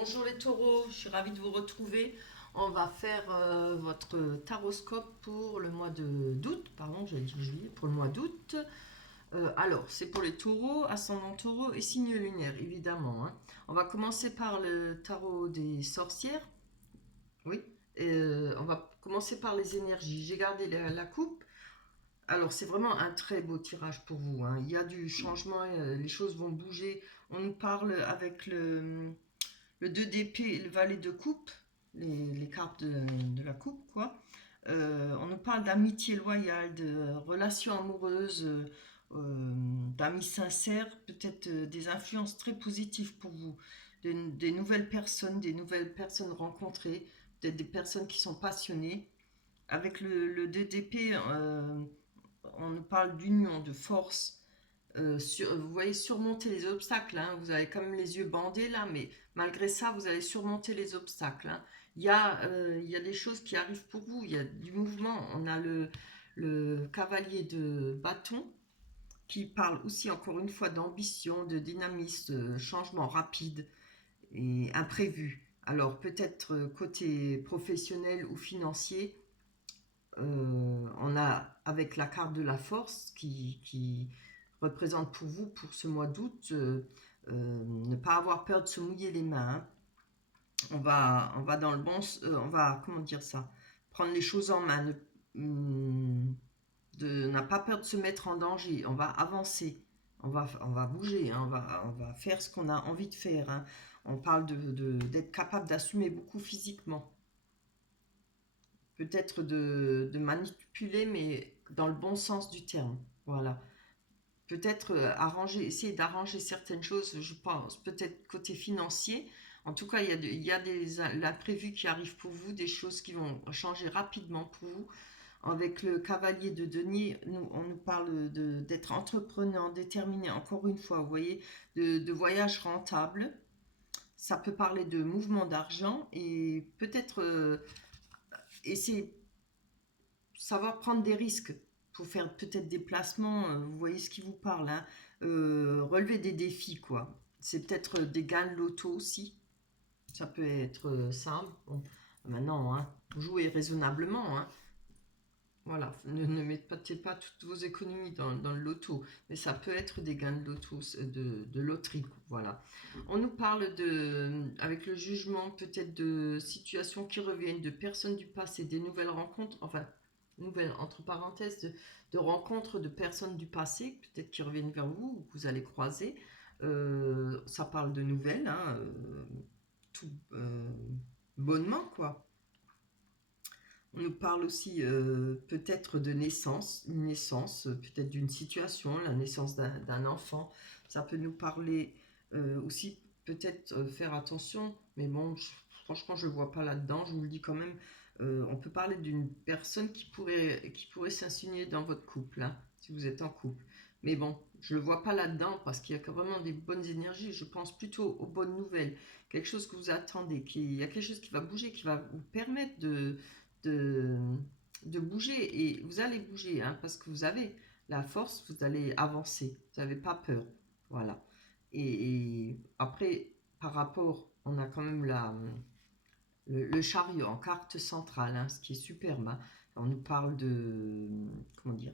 Bonjour les taureaux, je suis ravie de vous retrouver. On va faire votre taroscope pour le mois d'août, pardon, j'allais dire juillet, pour le mois d'août. Alors, c'est pour les taureaux, ascendant taureau et signe lunaire, évidemment, hein. On va commencer par le tarot des sorcières, oui. On va commencer par les énergies. J'ai gardé la coupe. Alors, c'est vraiment un très beau tirage pour vous, hein. Il y a du changement, les choses vont bouger. On nous parle avec le 2 d'épée et le valet de coupe, les cartes de la coupe, quoi. On nous parle d'amitié loyale, de relations amoureuses, d'amis sincères, peut-être des influences très positives pour vous, des nouvelles personnes rencontrées, peut-être des personnes qui sont passionnées. Avec le 2 d'épée, on nous parle d'union, de force, vous voyez surmonter les obstacles, hein. Vous avez quand même les yeux bandés là, mais malgré ça, vous allez surmonter les obstacles, hein. Il y a des choses qui arrivent pour vous, il y a du mouvement. On a le cavalier de bâton qui parle aussi encore une fois d'ambition, de dynamisme, de changement rapide et imprévu. Alors peut-être côté professionnel ou financier, on a avec la carte de la force qui représente pour vous, pour ce mois d'août, ne pas avoir peur de se mouiller les mains, hein. On va dans le bon, on va, comment dire ça, prendre les choses en main, n'a pas peur de se mettre en danger, on va avancer, on va bouger, hein, on va faire ce qu'on a envie de faire, hein. On parle d'être capable d'assumer beaucoup physiquement, peut-être de manipuler, mais dans le bon sens du terme. Voilà. Peut-être essayer d'arranger certaines choses, je pense, peut-être côté financier. En tout cas, il y a des imprévus qui arrivent pour vous, des choses qui vont changer rapidement pour vous. Avec le cavalier de denier, on nous parle d'être entrepreneur, déterminé, encore une fois, vous voyez, de voyages rentables. Ça peut parler de mouvement d'argent et peut-être essayer savoir prendre des risques pour faire peut-être des placements, vous voyez ce qui vous parle, hein. Relever des défis, quoi. C'est peut-être des gains de loto aussi, ça peut être ça. Bon, maintenant, hein, jouez raisonnablement, hein. Voilà, ne mettez pas toutes vos économies dans le loto, mais ça peut être des gains de loto, de loterie, voilà. On nous parle avec le jugement, peut-être de situations qui reviennent, de personnes du passé, des nouvelles rencontres, enfin, nouvelles, entre parenthèses, de rencontres de personnes du passé, peut-être qui reviennent vers vous, ou que vous allez croiser. Ça parle de nouvelles, hein, tout bonnement, quoi. On nous parle aussi peut-être de naissance, une naissance, peut-être d'une situation, la naissance d'un enfant. Ça peut nous parler aussi, peut-être faire attention, mais bon, franchement, je ne le vois pas là-dedans, je vous le dis quand même. On peut parler d'une personne qui pourrait s'insinuer dans votre couple, hein, si vous êtes en couple. Mais bon, je ne le vois pas là-dedans parce qu'il y a vraiment des bonnes énergies. Je pense plutôt aux bonnes nouvelles, quelque chose que vous attendez, il y a quelque chose qui va bouger, qui va vous permettre de, de bouger. Et vous allez bouger, hein, parce que vous avez la force, vous allez avancer, vous n'avez pas peur. Voilà. Et après, par rapport, on a quand même le chariot en carte centrale, hein, ce qui est superbe, hein. On nous parle de, comment dire,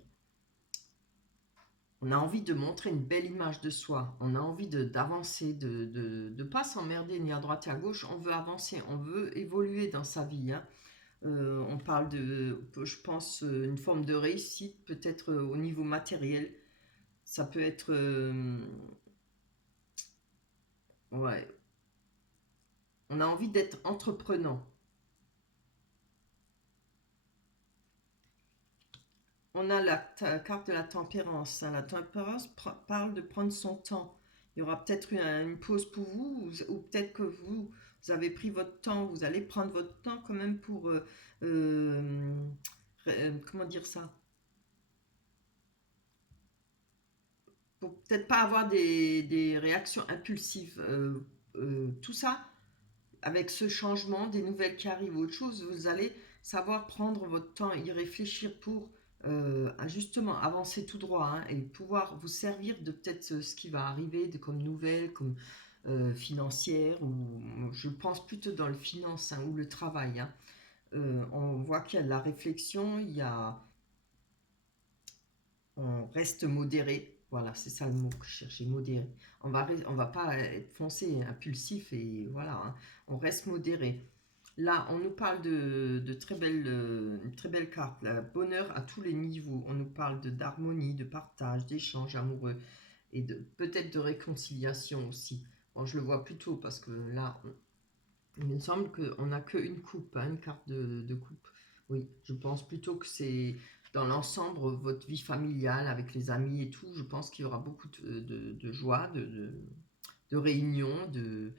on a envie de montrer une belle image de soi, on a envie d'avancer, de ne pas s'emmerder ni à droite ni à gauche, on veut avancer, on veut évoluer dans sa vie, hein. On parle je pense, une forme de réussite, peut-être au niveau matériel. Ça peut être, ouais, on a envie d'être entreprenant. On a la carte de la tempérance, hein. La tempérance parle de prendre son temps. Il y aura peut-être une pause pour vous, ou peut-être que vous avez pris votre temps, vous allez prendre votre temps quand même pour, euh, comment dire ça, pour peut-être pas avoir des réactions impulsives. Tout ça, avec ce changement, des nouvelles qui arrivent, autre chose, vous allez savoir prendre votre temps, y réfléchir pour justement avancer tout droit, hein, et pouvoir vous servir de peut-être ce qui va arriver comme nouvelles, comme financière, ou je pense plutôt dans le finance, hein, ou le travail, hein. On voit qu'il y a de la réflexion, on reste modéré. Voilà, c'est ça le mot que je cherchais, modéré. On va pas être foncé, impulsif, et voilà, hein. On reste modéré. Là, on nous parle de une très belle carte, là, bonheur à tous les niveaux. On nous parle d'harmonie, de partage, d'échange amoureux, et peut-être de réconciliation aussi. Bon, je le vois plutôt parce que là, il me semble qu'on n'a qu'une coupe, hein, une carte de coupe. Oui, je pense plutôt que c'est dans l'ensemble votre vie familiale avec les amis et tout. Je pense qu'il y aura beaucoup de joie, de réunions, de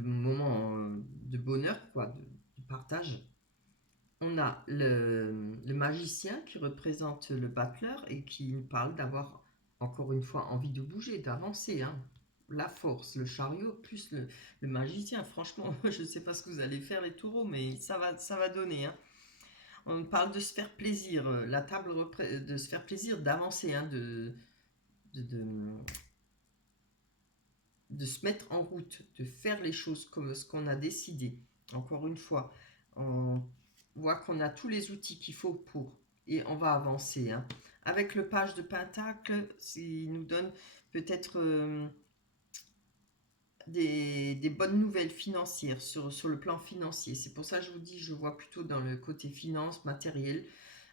moments de bonheur, quoi, de partage. On a le magicien qui représente le battleur et qui nous parle d'avoir encore une fois envie de bouger, d'avancer, hein. La force, le chariot, plus le magicien. Franchement, je ne sais pas ce que vous allez faire les taureaux, mais ça va donner, hein. On parle de se faire plaisir, la table de se faire plaisir, d'avancer, hein, de, de, de se mettre en route, de faire les choses comme ce qu'on a décidé. Encore une fois, on voit qu'on a tous les outils qu'il faut pour, et on va avancer, hein. Avec le page de Pentacle, il nous donne peut-être des bonnes nouvelles financières sur le plan financier. C'est pour ça que je vous dis, je vois plutôt dans le côté finance, matériel,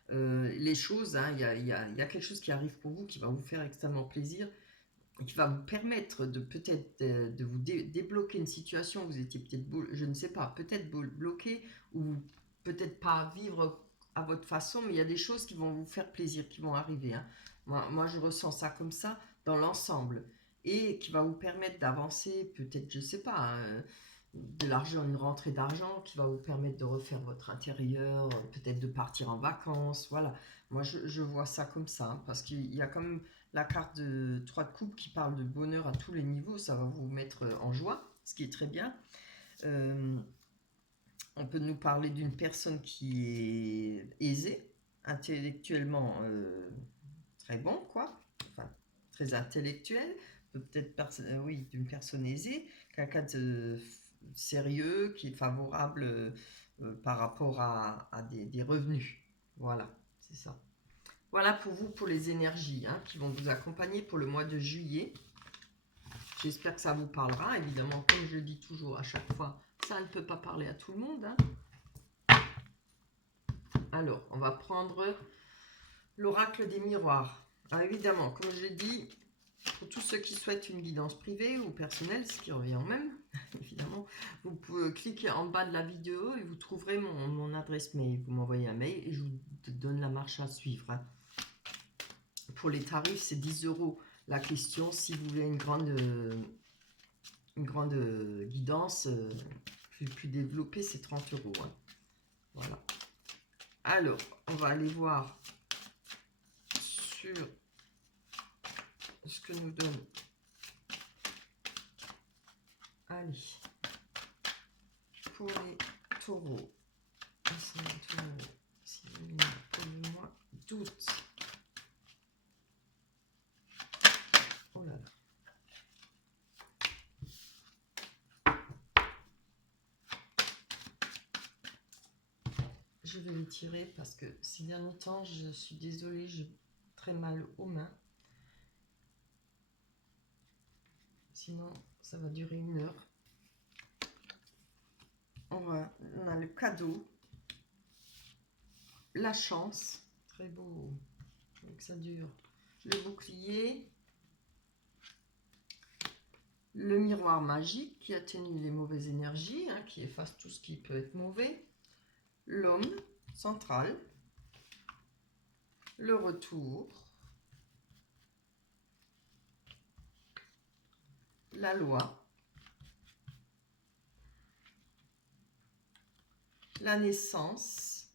les choses, hein. Il y a quelque chose qui arrive pour vous qui va vous faire extrêmement plaisir, qui va vous permettre de peut-être de vous débloquer une situation. Vous étiez peut-être, je ne sais pas, peut-être bloqué, ou peut-être pas vivre à votre façon, mais il y a des choses qui vont vous faire plaisir, qui vont arriver, hein. Moi, je ressens ça comme ça dans l'ensemble, et qui va vous permettre d'avancer, peut-être, je ne sais pas, hein, de l'argent, une rentrée d'argent qui va vous permettre de refaire votre intérieur, peut-être de partir en vacances, voilà. Moi, je vois ça comme ça, hein, parce qu'il y a quand même la carte de 3 de coupe qui parle de bonheur à tous les niveaux. Ça va vous mettre en joie, ce qui est très bien. Euh, on peut nous parler d'une personne qui est aisée, intellectuellement très bon, quoi. Enfin, très intellectuel. Peut-être, oui, d'une personne aisée. Quelqu'un de sérieux, qui est favorable par rapport à des revenus. Voilà, c'est ça. Voilà pour vous, pour les énergies, hein, qui vont vous accompagner pour le mois de juillet. J'espère que ça vous parlera. Évidemment, comme je le dis toujours à chaque fois, ça ne peut pas parler à tout le monde, hein. Alors, on va prendre l'oracle des miroirs. Alors, évidemment, comme je l'ai dit, pour tous ceux qui souhaitent une guidance privée ou personnelle, ce qui revient au même, évidemment, vous pouvez cliquer en bas de la vidéo et vous trouverez mon adresse mail. Vous m'envoyez un mail et je vous donne la marche à suivre, hein. Pour les tarifs, c'est 10 € la question. Si vous voulez une grande guidance plus développée, c'est 30 €, hein. Voilà. Alors, on va aller voir sur ce que nous donne. Allez, pour les taureaux, si vous voulez, pour le mois d'août. Oh là là. Je vais le tirer parce que ces derniers temps, je suis désolée, j'ai très mal aux mains. Sinon, ça va durer 1 heure. On a le cadeau, la chance, très beau, que ça dure. Le bouclier, le miroir magique qui atténue les mauvaises énergies, hein, qui efface tout ce qui peut être mauvais. L'homme central, le retour, la loi, la naissance,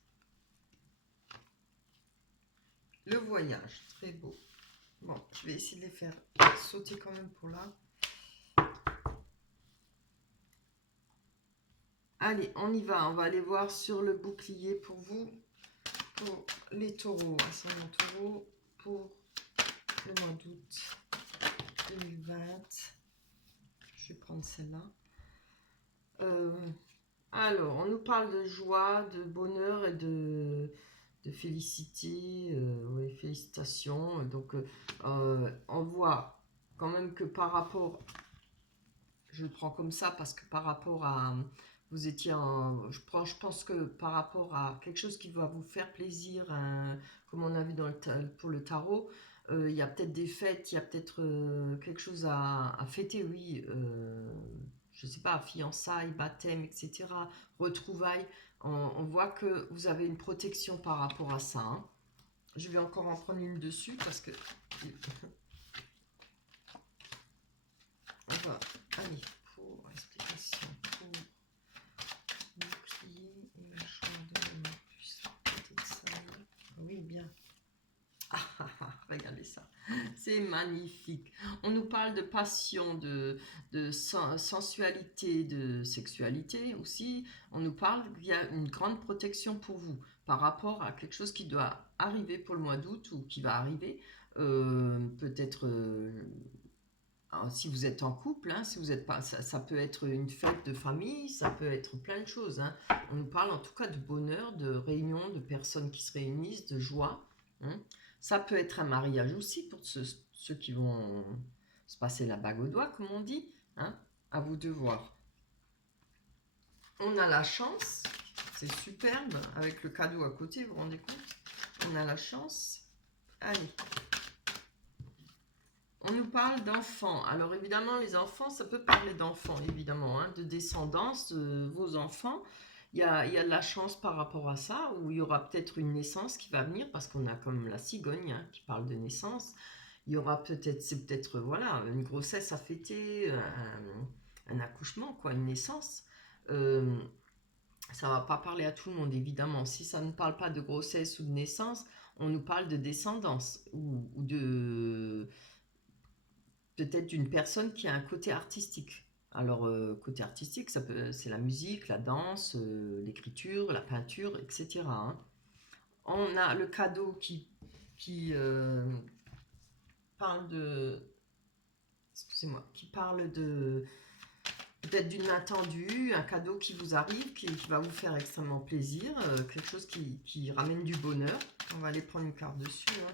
le voyage. Très beau. Bon, je vais essayer de les faire sauter quand même pour là. Allez, on y va. On va aller voir sur le bouclier pour vous, pour les taureaux. Ascendant taureau pour le mois d'août 2020. je vais prendre celle-là. Alors, on nous parle de joie, de bonheur et de félicité. Oui, félicitations. Donc, on voit quand même que par rapport, je le prends comme ça parce que par rapport à, vous étiez en, je pense que par rapport à quelque chose qui va vous faire plaisir, comme on a vu dans pour le tarot, il y a peut-être des fêtes, il y a peut-être quelque chose à fêter, oui. Je sais pas, fiançailles, baptême, etc., retrouvailles. On voit que vous avez une protection par rapport à ça, hein. Je vais encore en prendre une dessus parce que on va aller pour explication pour bouclier et la joie de l'homme plus peut-être ça. Oui, bien. Regardez ça, c'est magnifique. On nous parle de passion, de sensualité, de sexualité aussi. On nous parle qu'il y a une grande protection pour vous par rapport à quelque chose qui doit arriver pour le mois d'août ou qui va arriver. Peut-être si vous êtes en couple, hein, si vous êtes pas, ça peut être une fête de famille, ça peut être plein de choses, hein. On nous parle en tout cas de bonheur, de réunion, de personnes qui se réunissent, de joie, hein. Ça peut être un mariage aussi pour ceux qui vont se passer la bague au doigt, comme on dit, hein. À vous de voir. On a la chance, c'est superbe, avec le cadeau à côté, vous vous rendez compte? On a la chance. Allez. On nous parle d'enfants. Alors évidemment, les enfants, ça peut parler d'enfants, évidemment, hein, de descendance de vos enfants. Il y a de la chance par rapport à ça, où il y aura peut-être une naissance qui va venir, parce qu'on a comme la cigogne, hein, qui parle de naissance. Il y aura peut-être, c'est peut-être, voilà, une grossesse à fêter, un accouchement, quoi, une naissance. Euh, Ça va pas parler à tout le monde, évidemment. Si ça ne parle pas de grossesse ou de naissance, on nous parle de descendance ou de peut-être d'une personne qui a un côté artistique. Alors, côté artistique, c'est la musique, la danse, l'écriture, la peinture, etc., hein. On a le cadeau qui parle de... Excusez-moi, qui parle de... Peut-être d'une attendue, un cadeau qui vous arrive, qui va vous faire extrêmement plaisir, quelque chose qui ramène du bonheur. On va aller prendre une carte dessus, hein.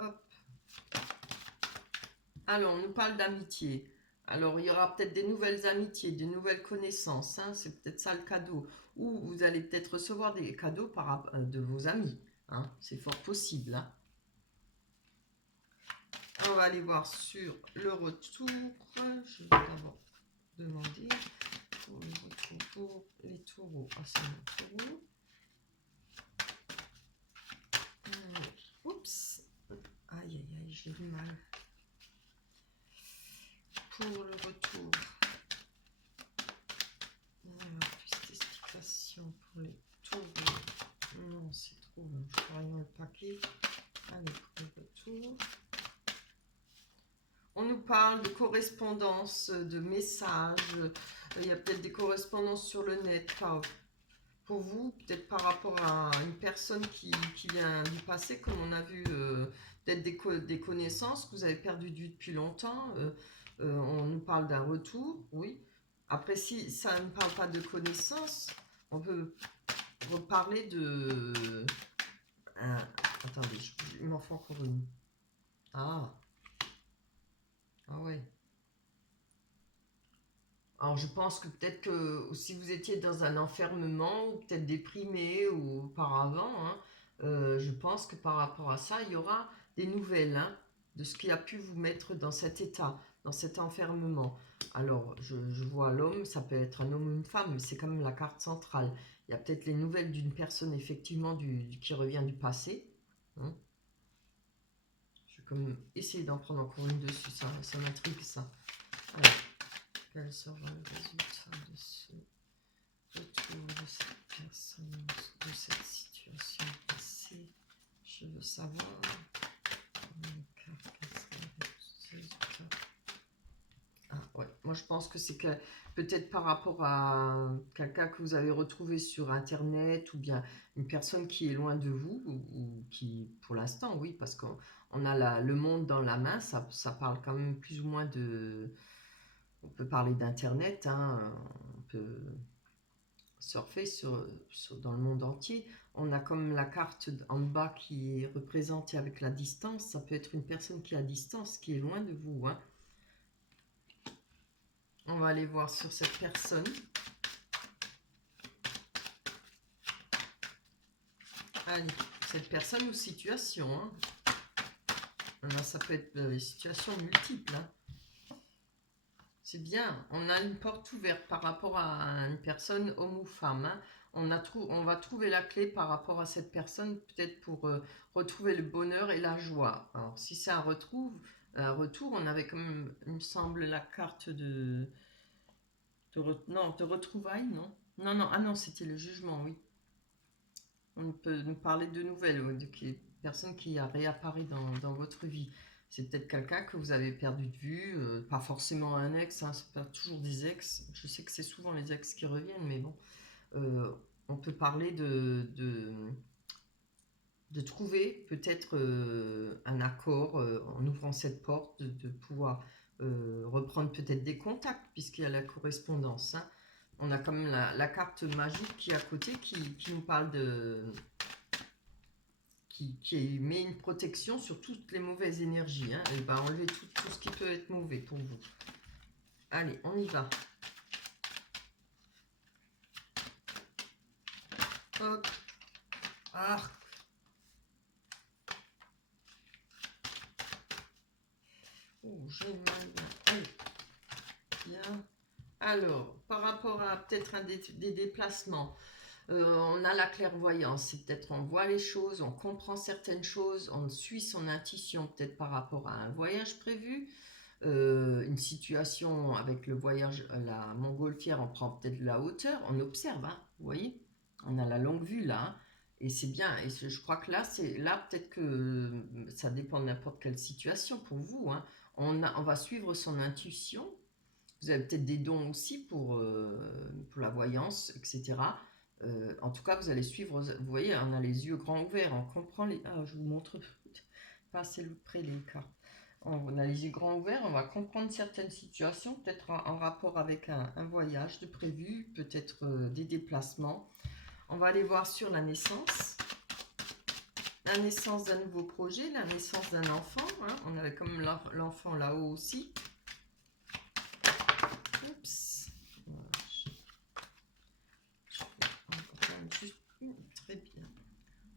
Hop. Alors, on nous parle d'amitié. Alors, il y aura peut-être des nouvelles amitiés, des nouvelles connaissances, hein, c'est peut-être ça le cadeau. Ou vous allez peut-être recevoir des cadeaux de vos amis, hein, c'est fort possible, hein. On va aller voir sur le retour. Je vais d'abord demander pour le retour pour les taureaux. Ah, c'est un taureau. Oups. Aïe, aïe, aïe, j'ai du mal. Pour le retour. Voilà, plus d'explications pour les taureaux. Non, c'est trop long. Je crois dans le paquet. Allez, pour le retour. On nous parle de correspondance, de messages. Il y a peut-être des correspondances sur le net. Pour vous, peut-être par rapport à une personne qui vient du passé, comme on a vu, peut-être des connaissances que vous avez perdues depuis longtemps. On nous parle d'un retour, oui. Après, si ça ne parle pas de connaissances, on peut reparler de... attendez, il m'en faut encore une. Ah, ah ouais. Alors, je pense que peut-être que si vous étiez dans un enfermement ou peut-être déprimé ou auparavant, hein, je pense que par rapport à ça, il y aura des nouvelles, hein, de ce qui a pu vous mettre dans cet état, dans cet enfermement. Alors, je vois l'homme, ça peut être un homme ou une femme, mais c'est quand même la carte centrale. Il y a peut-être les nouvelles d'une personne, effectivement, qui revient du passé, hein. Je vais quand même essayer d'en prendre encore une dessus, ça m'intrigue ça. Alors, quel sera le résultat de ce retour de cette personne, de cette situation passée? Je veux savoir. Ah, Ouais. Moi, je pense que c'est que peut-être par rapport à quelqu'un que vous avez retrouvé sur Internet ou bien une personne qui est loin de vous ou qui, pour l'instant, oui, parce qu'on a le monde dans la main, ça parle quand même plus ou moins de... On peut parler d'Internet, hein, on peut surfer dans le monde entier. On a comme la carte en bas qui est représentée avec la distance. Ça peut être une personne qui est à distance, qui est loin de vous, hein. On va aller voir sur cette personne. Allez, cette personne ou situation, hein. Là, ça peut être des situations multiples, hein. C'est bien, on a une porte ouverte par rapport à une personne, homme ou femme, hein. On va trouver la clé par rapport à cette personne, peut-être pour retrouver le bonheur et la joie. Alors, si c'est un retour, on avait comme, il me semble, la carte non, de retrouvailles, non? Non, non, ah non, c'était le jugement, oui. On peut nous parler de nouvelles, personne qui a réapparu dans votre vie. C'est peut-être quelqu'un que vous avez perdu de vue, pas forcément un ex, hein, c'est pas toujours des ex. Je sais que c'est souvent les ex qui reviennent, mais bon, euh, on peut parler de trouver peut-être un accord en ouvrant cette porte, de pouvoir reprendre peut-être des contacts, puisqu'il y a la correspondance, hein. On a quand même la carte magique qui est à côté, qui nous parle qui met une protection sur toutes les mauvaises énergies, hein. Elle va enlever tout ce qui peut être mauvais pour vous. Allez, on y va. Hop. Ah. Oh, j'ai mal. Allez. Bien. Alors, par rapport à peut-être des déplacements, on a la clairvoyance. C'est peut-être on voit les choses, on comprend certaines choses, on suit son intuition peut-être par rapport à un voyage prévu. Une situation avec le voyage à la montgolfière, on prend peut-être de la hauteur, on observe, hein, vous voyez, on a la longue vue là, hein, et c'est bien, et je crois que là peut-être que ça dépend de n'importe quelle situation pour vous, hein. On va suivre son intuition, vous avez peut-être des dons aussi pour la voyance, etc. En tout cas, vous allez suivre, vous voyez, on a les yeux grands ouverts, on comprend les... Ah, je vous montre pas assez près les cartes. On a les yeux grands ouverts, on va comprendre certaines situations, peut-être en rapport avec un voyage de prévu, peut-être des déplacements. On va aller voir sur la naissance d'un nouveau projet, la naissance d'un enfant, hein. On avait comme l'enfant là-haut aussi. Oups. Très bien.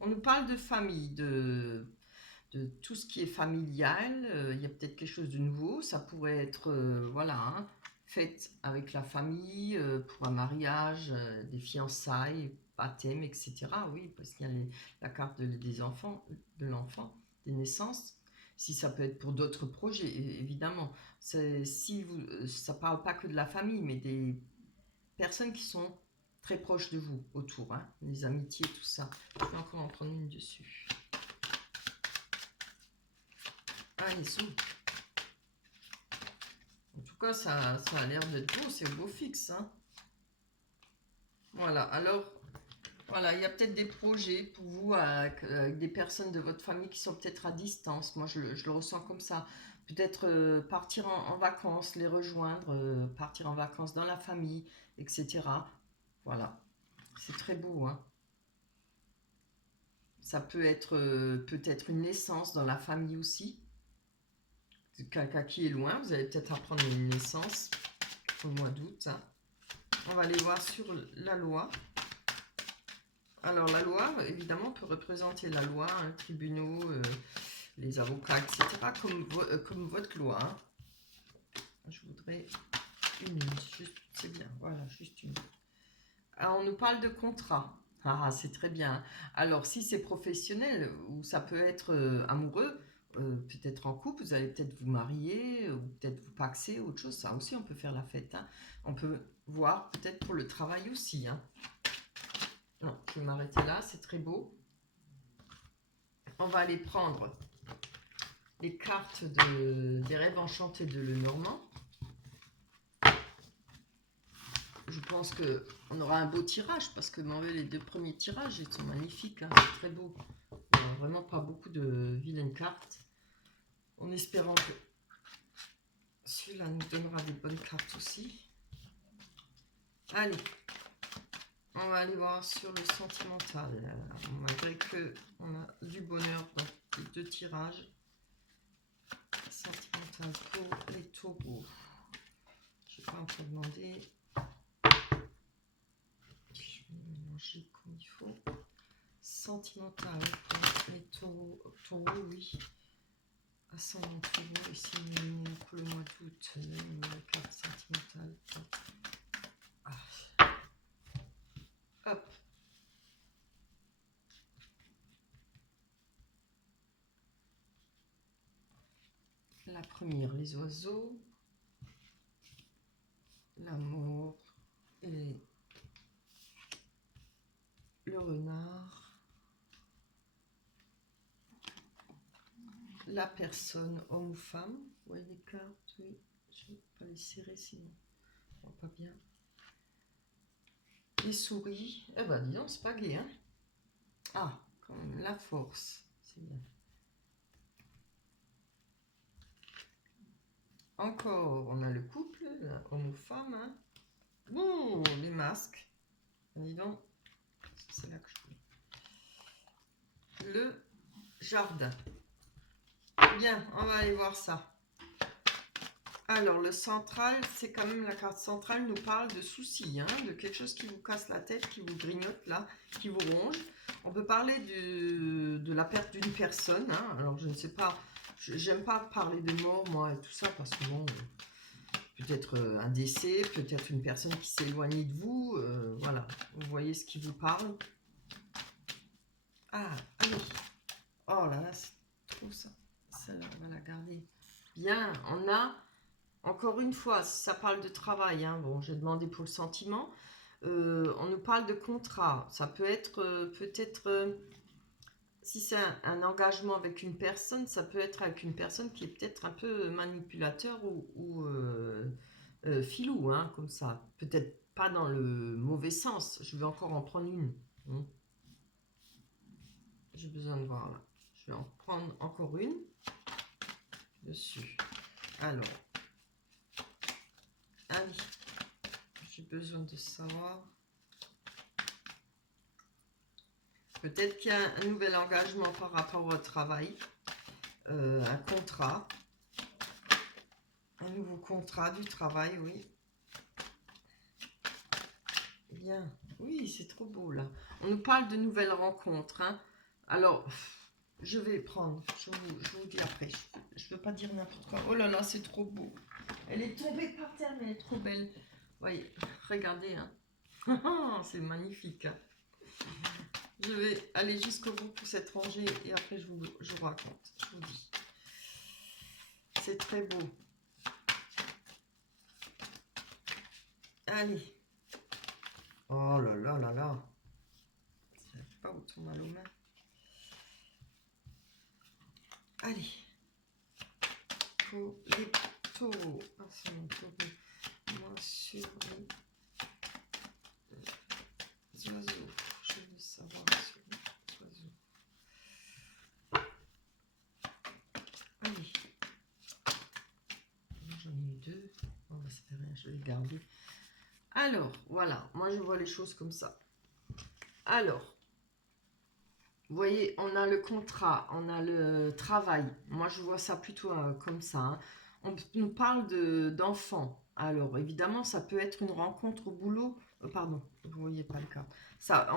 On nous parle de famille, de tout ce qui est familial. Il y a peut-être quelque chose de nouveau. Ça pourrait être, voilà, hein, fait avec la famille, pour un mariage, des fiançailles, baptême, etc. Oui, parce qu'il y a la carte des enfants, de l'enfant, des naissances. Si ça peut être pour d'autres projets, évidemment. Si vous, ça parle pas que de la famille, mais des personnes qui sont très proches de vous autour, hein, les amitiés, tout ça. Je vais encore en prendre une dessus. Ah, ils sont. En tout cas, ça a l'air d'être beau, c'est beau fixe, hein. Voilà, alors, voilà, il y a peut-être des projets pour vous avec des personnes de votre famille qui sont peut-être à distance. Moi, je le ressens comme ça. Peut-être partir en vacances, les rejoindre, partir en vacances dans la famille, etc. Voilà, c'est très beau, hein. Ça peut être peut-être une naissance dans la famille aussi. Quelqu'un qui est loin, vous allez peut-être apprendre une naissance au mois d'août, hein. On va aller voir sur la loi. Alors la loi, évidemment, peut représenter la loi, hein, tribunaux, les avocats, etc. Comme votre loi, hein. Je voudrais une, c'est bien, voilà, juste une. Alors, on nous parle de contrat. Ah, c'est très bien. Alors, si c'est professionnel, ou ça peut être amoureux, peut-être en couple, vous allez peut-être vous marier, ou peut-être vous paxer, autre chose. Ça aussi, on peut faire la fête, hein. On peut voir peut-être pour le travail aussi, hein. Non, je vais m'arrêter là, c'est très beau. On va aller prendre les cartes des rêves enchantés de Lenormand. je pense qu'on aura un beau tirage parce que les deux premiers tirages, ils sont magnifiques, hein, c'est très beau. Il n'y a vraiment pas beaucoup de vilaines cartes. En espérant que celui-là nous donnera des bonnes cartes aussi. Allez, on va aller voir sur le sentimental. Malgré qu'on a du bonheur dans les deux tirages. Sentimental pour les taureaux. Je vais pas encore demander. Je vais mélanger comme il faut. Sentimental pour les taureaux. Taureaux, oui. Ascendant taureau, ici, pour le mois d'août. La carte sentimentale. Ah. Hop. La première, les oiseaux. L'amour. Et le renard. La personne, homme ou femme. Vous voyez les cartes, oui. Je ne vais pas les serrer sinon on voit pas bien. Les souris. Eh ben dis donc, c'est pas gai, hein. Ah, quand même, la force. C'est bien. Encore, on a le couple, homme ou femme. Hein. Ouh, les masques. Dis donc, c'est là que je veux. Le jardin. Bien, on va aller voir ça. Alors, le central, c'est quand même la carte centrale nous parle de soucis, hein, de quelque chose qui vous casse la tête, qui vous grignote là, qui vous ronge. On peut parler de la perte d'une personne. Hein. Alors, je ne sais pas, j'aime pas parler de mort, moi, et tout ça, parce que bon, peut-être un décès, peut-être une personne qui s'est éloignée de vous. Voilà, vous voyez ce qui vous parle. Ah, allez. Oh là là, c'est trop ça. Celle-là, on va la garder. Bien, on a... Encore une fois, ça parle de travail. Hein. Bon, j'ai demandé pour le sentiment. On nous parle de contrat. Ça peut être peut-être, si c'est un engagement avec une personne, ça peut être avec une personne qui est peut-être un peu manipulateur ou filou, hein, comme ça. Peut-être pas dans le mauvais sens. Je vais encore en prendre une. J'ai besoin de voir là. Je vais en prendre encore une dessus. Alors, allez. J'ai besoin de savoir. Peut-être qu'il y a un nouvel engagement par rapport au travail. Un contrat. Un nouveau contrat du travail, oui. Bien. Oui, c'est trop beau là. On nous parle de nouvelles rencontres. Hein. Alors, je vais prendre. Je vous dis après. Je ne veux pas dire n'importe quoi. Oh là là, c'est trop beau. Elle est tombée par terre, mais elle est trop belle. Voyez, regardez. Hein. C'est magnifique. Hein. Je vais aller jusqu'au bout pour cette rangée et après je vous raconte. Je vous dis. C'est très beau. Allez. Oh là là là là. Ça fait pas autant mal aux mains. Allez. Pour les taureaux. Ah, c'est mon taureau. Moi sur les oiseaux. Je veux savoir sur les oiseaux. Allez. J'en ai eu deux. Oh, ça fait rien, je vais les garder. Alors, voilà. Moi, je vois les choses comme ça. Alors. Vous voyez, on a le contrat, on a le travail. Moi, je vois ça plutôt comme ça. Hein. On nous parle d'enfants. Alors, évidemment, ça peut être une rencontre au boulot. Pardon, vous ne voyez pas le cas. Ça,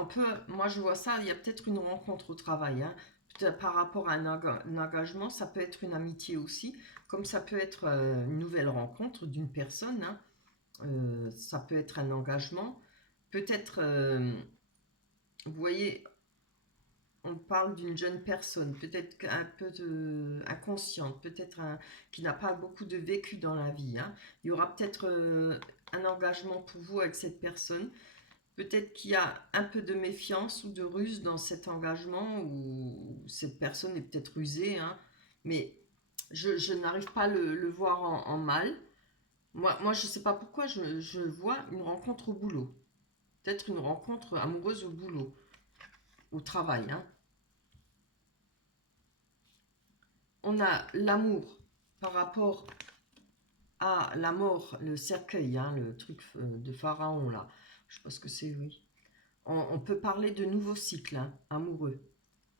moi, je vois ça, il y a peut-être une rencontre au travail. Hein. Par rapport à un engagement, ça peut être une amitié aussi. Comme ça peut être une nouvelle rencontre d'une personne. Hein. Ça peut être un engagement. Peut-être, vous voyez... On parle d'une jeune personne, peut-être un peu inconsciente, peut-être qui n'a pas beaucoup de vécu dans la vie. Hein. Il y aura peut-être un engagement pour vous avec cette personne. Peut-être qu'il y a un peu de méfiance ou de ruse dans cet engagement, ou cette personne est peut-être rusée. Hein. Mais je n'arrive pas à le voir en mal. Moi, je sais pas pourquoi je vois une rencontre au boulot. Peut-être une rencontre amoureuse au boulot, au travail, hein. On a l'amour par rapport à la mort, le cercueil, hein, le truc de Pharaon, là. Je sais pas ce que c'est, oui. On peut parler de nouveaux cycles, hein, amoureux.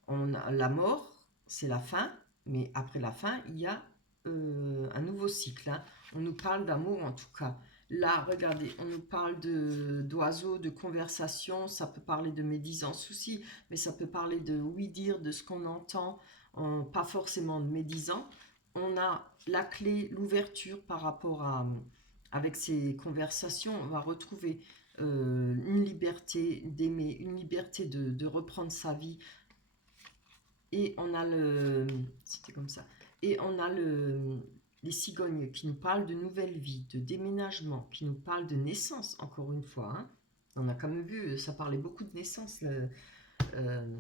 La mort, c'est la fin, mais après la fin, il y a un nouveau cycle, hein. On nous parle d'amour en tout cas. Là, regardez, on nous parle d'oiseaux, de conversation, ça peut parler de médisance aussi, mais ça peut parler de oui-dire, de ce qu'on entend, pas forcément de médisant. On a la clé, l'ouverture par rapport avec ces conversations, on va retrouver une liberté d'aimer, une liberté de reprendre sa vie, et on a c'était comme ça, et on a les cigognes qui nous parlent de nouvelle vie, de déménagement, qui nous parlent de naissance, encore une fois, hein. On a quand même vu, ça parlait beaucoup de naissance, euh,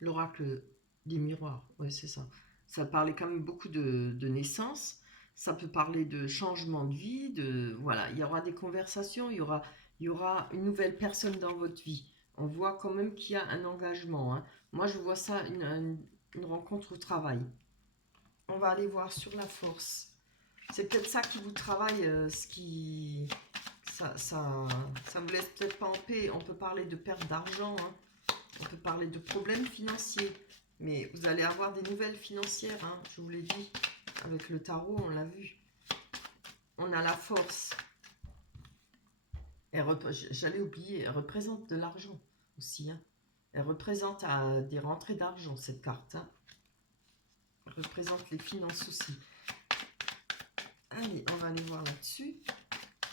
l'oracle des miroirs, ouais, c'est ça. Ça parlait quand même beaucoup de naissance. Ça peut parler de changement de vie, voilà, il y aura des conversations, il y aura une nouvelle personne dans votre vie. On voit quand même qu'il y a un engagement, hein. Moi, je vois ça une rencontre au travail. On va aller voir sur la force. C'est peut-être ça qui vous travaille, ce qui ça vous laisse peut-être pas en paix. On peut parler de perte d'argent, hein. On peut parler de problèmes financiers, mais vous allez avoir des nouvelles financières, hein, je vous l'ai dit. Avec le tarot, on l'a vu. On a la force. J'allais oublier, elle représente de l'argent aussi, hein. Elle représente des rentrées d'argent, cette carte, hein. Elle représente les finances aussi. Allez, on va aller voir là-dessus,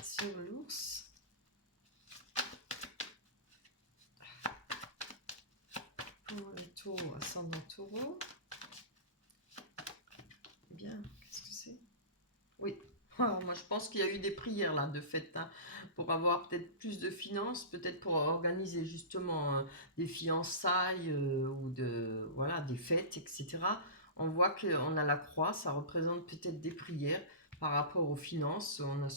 sur l'ours. Pour les taureaux, ascendant taureau. Bien, qu'est-ce que c'est? Oui, ah, moi je pense qu'il y a eu des prières là de fait, hein, pour avoir peut-être plus de finances, peut-être pour organiser justement des fiançailles ou voilà, des fêtes, etc. On voit qu'on a la croix, ça représente peut-être des prières par rapport aux finances. On a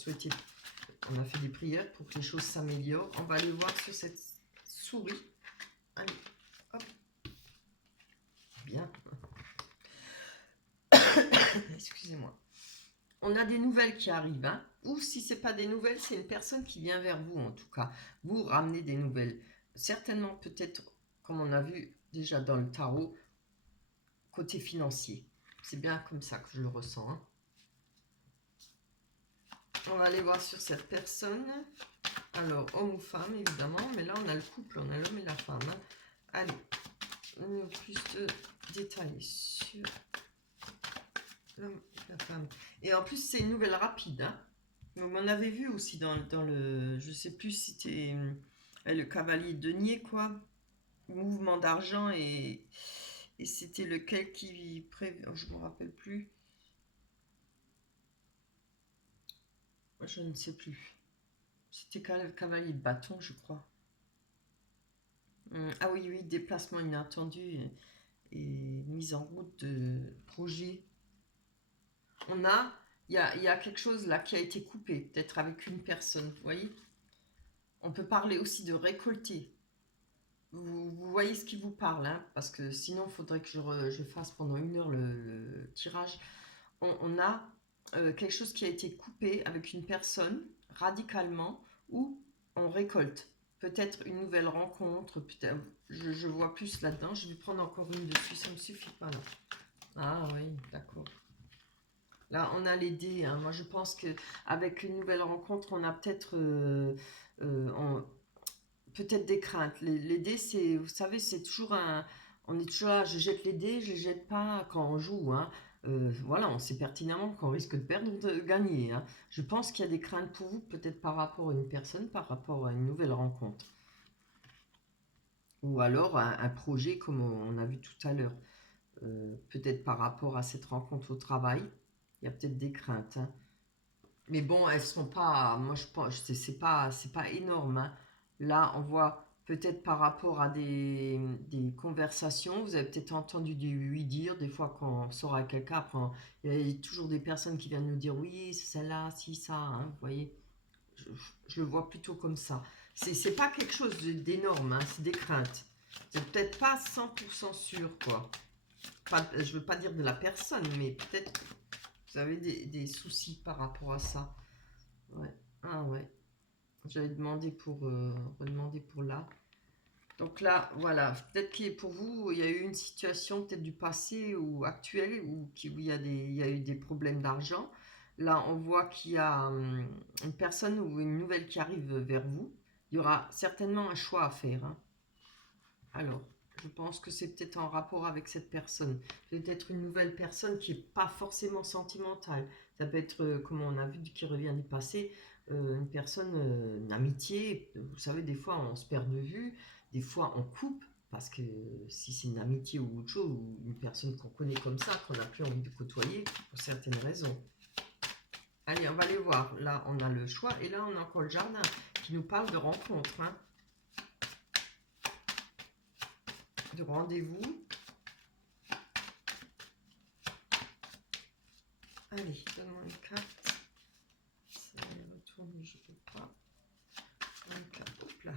fait des prières pour que les choses s'améliorent. On va aller voir sur cette souris. Allez, hop, bien. Excusez-moi. On a des nouvelles qui arrivent, hein. Ou si c'est pas des nouvelles, c'est une personne qui vient vers vous en tout cas. Vous ramenez des nouvelles. Certainement peut-être, comme on a vu déjà dans le tarot, côté financier. C'est bien comme ça que je le ressens, hein. On va aller voir sur cette personne. Alors, homme ou femme, évidemment. Mais là, on a le couple, on a l'homme et la femme, hein. Allez, on a plus de détails sur l'homme et la femme. Et en plus, c'est une nouvelle rapide, hein. Donc, on avait vu aussi dans le... Je sais plus si c'était le cavalier de denier, quoi. Mouvement d'argent et c'était lequel qui prévient... Je me rappelle plus. Je ne sais plus. C'était le cavalier de bâton, je crois. Ah oui, oui, déplacement inattendu et mise en route de projet. On a... Il y a quelque chose là qui a été coupé, peut-être avec une personne, vous voyez. On peut parler aussi de récolter. Vous voyez ce qui vous parle, hein, parce que sinon, il faudrait que je fasse pendant 1 heure le tirage. On a quelque chose qui a été coupé avec une personne radicalement où on récolte. Peut-être une nouvelle rencontre, peut-être, je vois plus là-dedans. Je vais prendre encore une dessus, ça ne me suffit pas là. Ah oui, d'accord. Là, on a les dés, hein. Moi, je pense qu'avec une nouvelle rencontre, on a peut-être peut-être des craintes. Les dés, c'est, vous savez, c'est toujours un... On est toujours là, je jette les dés, je jette pas quand on joue, hein. Voilà, on sait pertinemment qu'on risque de perdre ou de gagner, hein. Je pense qu'il y a des craintes pour vous, peut-être par rapport à une personne, par rapport à une nouvelle rencontre. Ou alors un projet comme on a vu tout à l'heure. Peut-être par rapport à cette rencontre au travail. Il y a peut-être des craintes, hein. Mais bon, elles sont pas... Moi, je pense c'est pas énorme, hein. Là, on voit peut-être par rapport à des conversations. Vous avez peut-être entendu du oui dire, des fois quand on sort avec quelqu'un, après, il y a toujours des personnes qui viennent nous dire oui, c'est celle-là, si, ça, hein, vous voyez. Je, je le vois plutôt comme ça. C'est pas quelque chose d'énorme, hein, c'est des craintes. C'est peut-être pas 100% sûr, quoi. Pas, je veux pas dire de la personne, mais peut-être vous avez des soucis par rapport à ça. Ouais. Ah ouais. J'avais demandé pour redemander pour là. Donc là, voilà, peut-être que pour vous, il y a eu une situation peut-être du passé ou actuelle où il y a eu des problèmes d'argent. Là, on voit qu'il y a une personne ou une nouvelle qui arrive vers vous. Il y aura certainement un choix à faire, hein. Alors, je pense que c'est peut-être en rapport avec cette personne. Peut-être une nouvelle personne qui n'est pas forcément sentimentale. Ça peut être, comme on a vu, qui revient du passé, une personne, une amitié. Vous savez, des fois, on se perd de vue. Des fois, on coupe. Parce que si c'est une amitié ou autre chose, ou une personne qu'on connaît comme ça, qu'on n'a plus envie de côtoyer, pour certaines raisons. Allez, on va aller voir. Là, on a le choix. Et là, on a encore le jardin qui nous parle de rencontre, hein, de rendez-vous. Allez, donne-moi une carte. Ça va retourner, je ne peux pas. Une carte, hop là.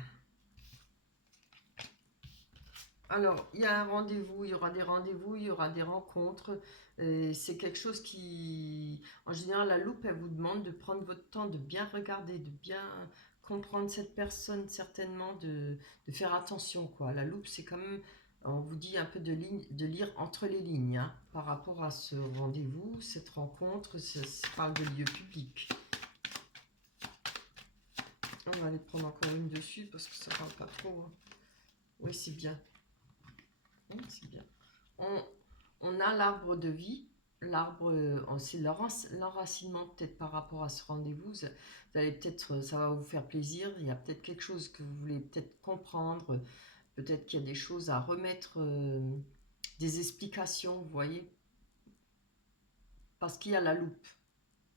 Alors, il y a un rendez-vous, il y aura des rendez-vous, il y aura des rencontres. C'est quelque chose qui, en général, la loupe, elle vous demande de prendre votre temps, de bien regarder, de bien comprendre cette personne, certainement, de faire attention, quoi. La loupe, c'est quand même, on vous dit un peu de lire entre les lignes, hein, par rapport à ce rendez-vous, cette rencontre, ça parle de lieu public. On va aller prendre encore une dessus parce que ça parle pas trop, hein. Oui, c'est bien. Oui, c'est bien. On a l'arbre de vie. L'arbre, c'est l'enracinement peut-être par rapport à ce rendez-vous. Vous allez peut-être, ça va vous faire plaisir. Il y a peut-être quelque chose que vous voulez peut-être comprendre. Peut-être qu'il y a des choses à remettre, des explications, vous voyez. Parce qu'il y a la loupe.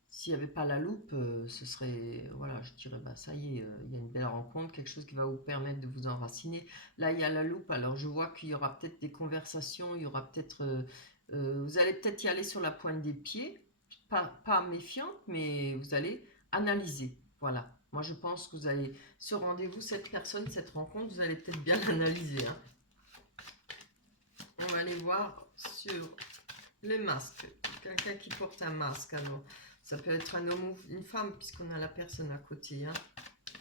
S'il n'y avait pas la loupe, ce serait, voilà, je dirais, bah, ça y est, il y a une belle rencontre, quelque chose qui va vous permettre de vous enraciner. Là, il y a la loupe, alors je vois qu'il y aura peut-être des conversations, il y aura peut-être, vous allez peut-être y aller sur la pointe des pieds, pas méfiante, mais vous allez analyser. Voilà. Moi, je pense que vous allez, ce rendez-vous, cette personne, cette rencontre, vous allez peut-être bien l'analyser, hein. On va aller voir sur les masques. Quelqu'un qui porte un masque, alors. Ça peut être un homme ou une femme, puisqu'on a la personne à côté, hein.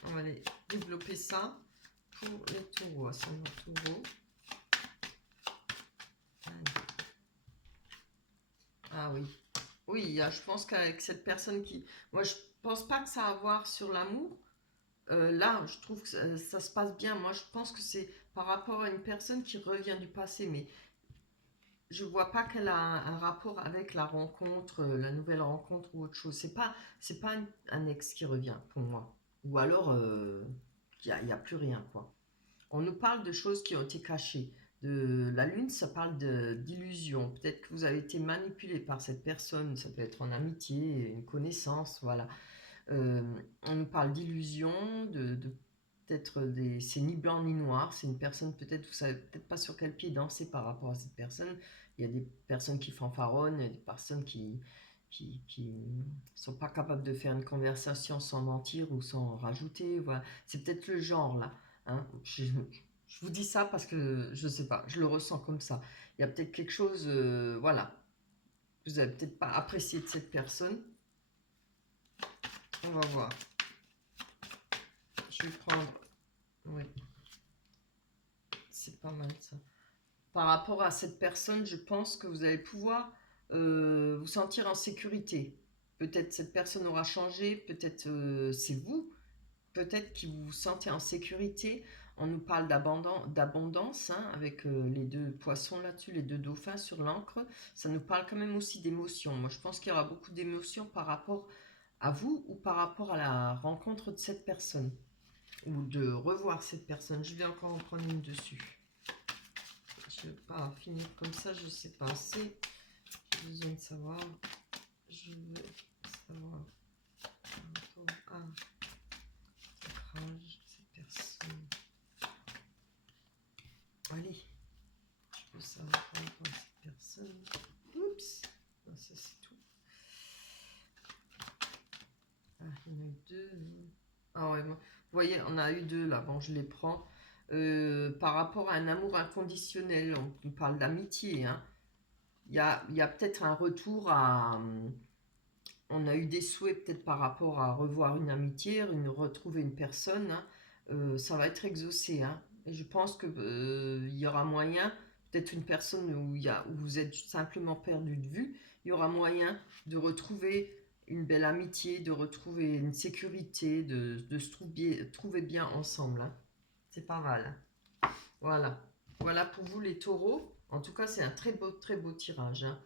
On va aller développer ça pour les taureaux. C'est nos taureaux. Ah oui. Oui, je pense qu'avec cette personne qui... Moi, je pense pas que ça a à voir sur l'amour. Là, je trouve que ça se passe bien. Moi, je pense que c'est par rapport à une personne qui revient du passé, mais je vois pas qu'elle a un rapport avec la rencontre, la nouvelle rencontre ou autre chose. C'est pas un ex qui revient pour moi. Ou alors, y a plus rien, quoi. On nous parle de choses qui ont été cachées. De la lune, ça parle d'illusion. Peut-être que vous avez été manipulé par cette personne. Ça peut être en amitié, une connaissance, voilà. Euh, on nous parle d'illusion, peut-être c'est ni blanc ni noir. C'est une personne, peut-être, vous savez peut-être pas sur quel pied danser par rapport à cette personne. Il y a des personnes qui fanfaronnent, il y a des personnes qui sont pas capables de faire une conversation sans mentir ou sans rajouter. Voilà. C'est peut-être le genre là, hein. Je vous dis ça parce que je sais pas, je le ressens comme ça. Il y a peut-être quelque chose, voilà. Vous avez peut-être pas apprécié de cette personne. On va voir. Je vais prendre. Oui, c'est pas mal ça. Par rapport à cette personne, je pense que vous allez pouvoir vous sentir en sécurité. Peut-être cette personne aura changé, peut-être c'est vous, peut-être que vous vous sentez en sécurité. On nous parle d'abondance, hein, avec les deux poissons là-dessus, les deux dauphins sur l'encre. Ça nous parle quand même aussi d'émotions. Moi, je pense qu'il y aura beaucoup d'émotions par rapport à vous ou par rapport à la rencontre de cette personne ou de revoir cette personne. Je vais encore en prendre une dessus. Je ne vais pas finir comme ça, je ne sais pas assez. J'ai besoin de savoir. Je veux savoir par rapport à cette personne. deux. Ah ouais, vous voyez, on a eu deux là. Bon, je les prends. Par rapport à un amour inconditionnel, on parle d'amitié, hein. Il y a peut-être un retour à. On a eu des souhaits peut-être par rapport à revoir une amitié, retrouver une personne, hein. Ça va être exaucé, hein. Et je pense que il y aura moyen, peut-être une personne où vous êtes simplement perdu de vue, il y aura moyen de retrouver une belle amitié, de retrouver une sécurité, de se trouver bien ensemble, hein. C'est pas mal. Voilà. Voilà pour vous les taureaux. En tout cas, c'est un très beau tirage, hein.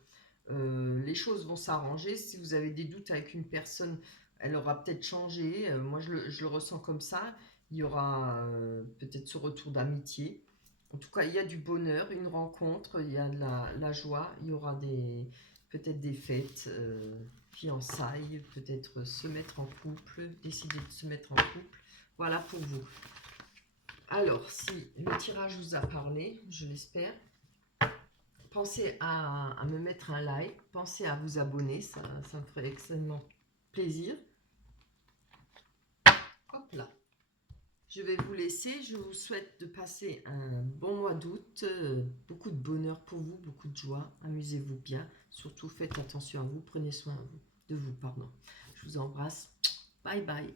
Les choses vont s'arranger. Si vous avez des doutes avec une personne, elle aura peut-être changé. Moi, je le ressens comme ça. Il y aura peut-être ce retour d'amitié. En tout cas, il y a du bonheur, une rencontre, il y a de la joie. Il y aura peut-être des fêtes, fiançailles, peut-être se mettre en couple, décider de se mettre en couple. Voilà pour vous. Alors, si le tirage vous a parlé, je l'espère, pensez à me mettre un like, pensez à vous abonner, ça me ferait extrêmement plaisir. Hop là, je vais vous laisser, je vous souhaite de passer un bon mois d'août, beaucoup de bonheur pour vous, beaucoup de joie, amusez-vous bien, surtout faites attention à vous, prenez soin de vous, pardon. Je vous embrasse, bye bye.